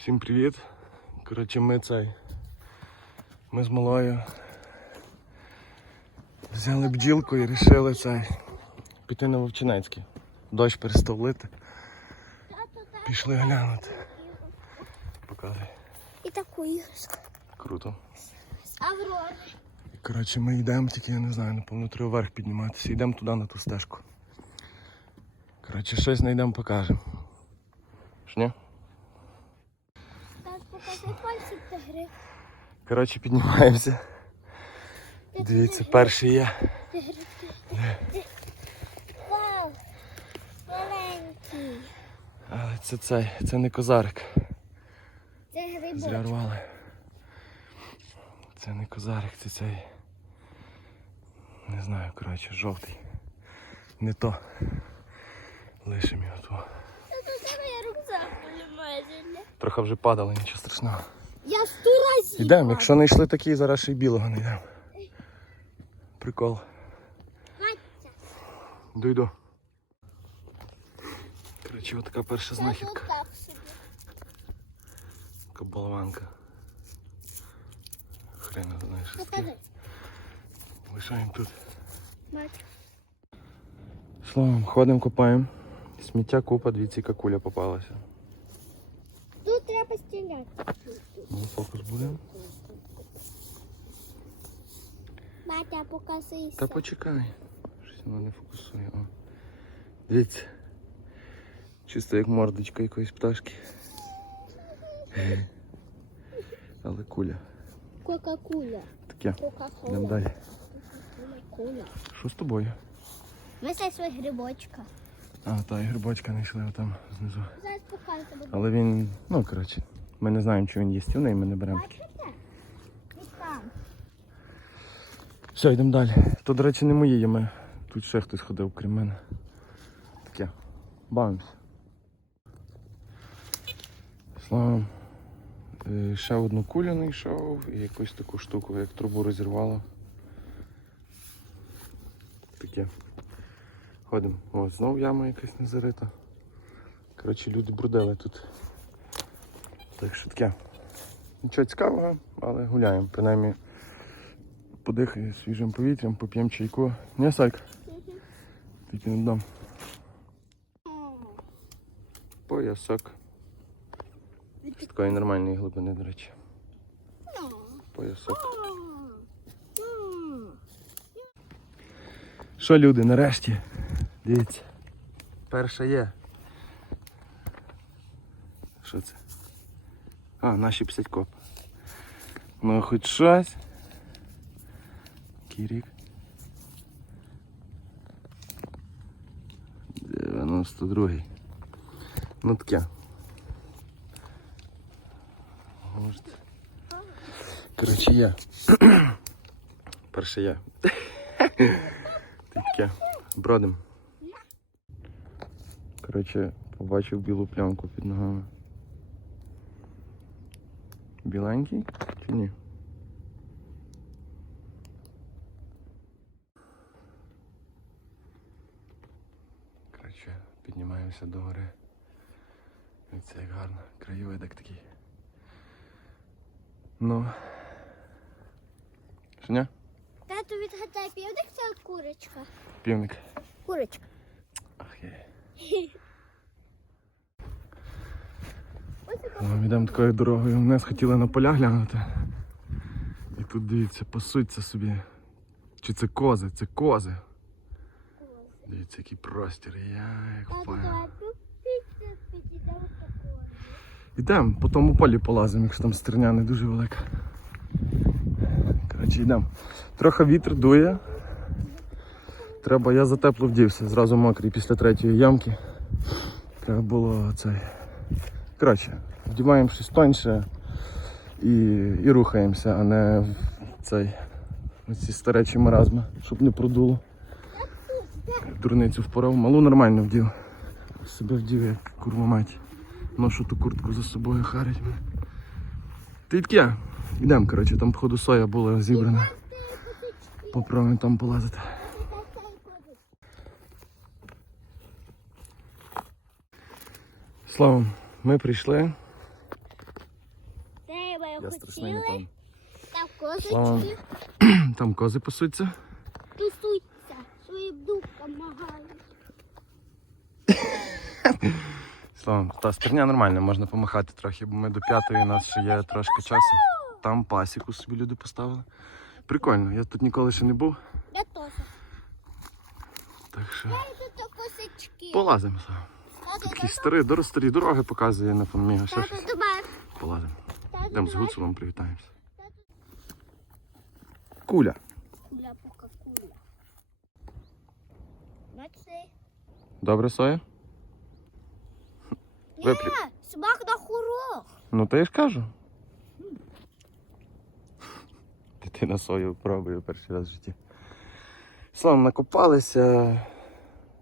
Всім привіт. Коротше, ми цей. Ми з малою взяли бджілку і вирішили цей піти на Вовчинецький. Дощ перестав лити. Пішли глянути. Показуй. І таку іграшку. Круто. Аврора. Коротше, ми йдемо, тільки я не знаю, напевно, треба вверх підніматися. Йдемо туди на ту стежку. Коротше, щось знайдемо, покажемо. Ж ні? Коротше, піднімаємося. Дивіться, перший є. Вау! Маленький. Але це цей, це не козарик. Це грибочок. рвали. Це не козарик, це цей. Не знаю, коротше, жовтий. Не то. Лишимо його Трохи вже падали, нічого страшного. Я сто разів. Йдемо, якщо не йшли такі, зараз ще й білого не йдемо. Прикол. Катя. Йду, йду. Коротше, от така перша знахідка. Така болванка. Хрен знає, що таке. Покажи. Лишаємо тут. Словом, ходимо, копаємо. Сміття купа, дивіться, яка куля попалася. Треба стріляти. Ну, фокус буде. Батя, покажися. Та почекай. Щось воно не фокусує. О. Дивіться. Чисто як мордочка якоїсь пташки. Але куля. Кока-куля. Таке. Кока-кола. Йдемо далі. Що з тобою? Висай свій грибочка. А, та і грибочка знайшли там знизу. Зараз покажу тобі. Але він, ну коротше, ми не знаємо, чи він їстівний, ми не беремо такий. Бачите? Там. Все, йдемо далі. Тут, до речі, не мої є. Ми... Тут ще хтось ходив, крім мене. Таке. Бавимося. Словом, е, ще одну кулю знайшов і якусь таку штуку, як трубу розірвало. Таке. Ходимо. О, знов яма якась не зарита. Коротше, люди брудили тут. Так що таке. Нічого цікавого, але гуляємо. Принаймні подихає свіжим повітрям, поп'ємо чайку. Не, Салька? Тільки не дам. Поясок. З такої нормальної глибини, до речі. Поясок. Що, люди, нарешті? Дивіться. Перша є. Що це? А, наші псятькоп. Ну, хоч щось. Кірік. 92. Ну таке. Коротше, є. Перше є. Таке. Бродим. Коротше, побачив білу плямку під ногами. Біленький чи ні? Коротше, піднімаємося до гори. Дивіться, як гарно. Краєвидик такий. Ну. Женя? Тату відгадай, півник це курочка. Півник. Курочка. Ах є. Ми йдемо такою дорогою. Вниз хотіли на поля глянути. І тут дивіться, пасуться собі. Чи це кози? Це кози. Дивіться, який простір. Я як файно. Йдемо, по тому полі полазимо, якщо там стерня не дуже велика. Коротше, йдемо. Трохи вітер дує. Треба, я за тепло вдівся, зразу мокрий після третьої ямки. Треба було цей. Коротше, вдіваємо щось тоньше і, і рухаємося, а не в цей ці старечі маразми, щоб не продуло. Дурницю впорав, малу нормально вдів. Себе вдів, як курва мать. Ношу ту куртку за собою харить таке? Йдемо, коротше, там походу соя була зібрана. Попробуємо там полазити. Словом, ми прийшли. Я страшний, хотіли. Там Слава. козочки. Там кози пасуться. Тусуйся. Своїм духом магають. Слава, та стерня нормальна, можна помахати трохи, бо ми до п'ятої у нас ще є трошки часу. Там пасіку собі люди поставили. Прикольно, я тут ніколи ще не був, Я теж. так що Я полазимо. Слава. Такі старі, дор- старі дороги показує на фонміга. Полазимо. Йдемо з давай. Гуцулом привітаємося. Куля. Куля, пока куля. Добре, Соя? Ні, смак на хорох. Ну то я ж кажу. Дитина сою пробує перший раз в житті. Слава, накопалися.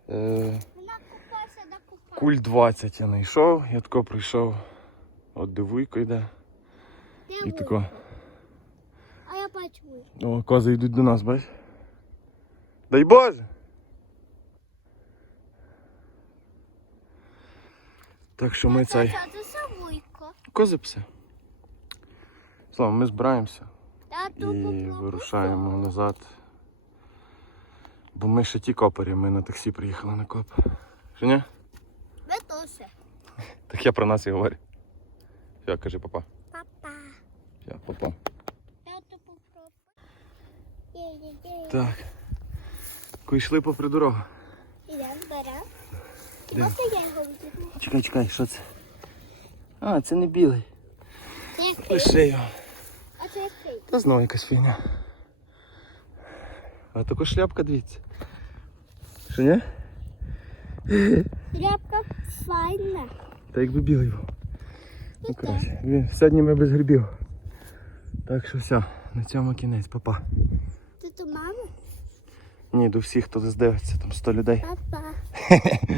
Е, Вона купався на купа. Куль 20 я знайшов, я тако прийшов. От дивуйко йде. І тако. А я бачу. О, кози йдуть до нас, бач? Дай Боже! Так що ми цей. Кози пси. Слава, ми збираємося. І вирушаємо назад. Бо ми ще ті копері, ми на таксі приїхали на коп. Що ні? Так я про нас і говорю. Все, кажи папа. Папа. Все, папа. Так. Йшли попри дорогу. Я візьму. Чекай, чекай, що це? А, це не білий. Це який? Лише його. А це який? Та знову якась фігня. А тако шляпка, дивіться. Що ні? Тряпка файна. Та якби білий був. Ну, коротше, він- сьогодні ми без грибів. Так що все, на цьому кінець, папа. Ти то мама? Ні, до всіх, хто здивиться, там 100 людей. Папа.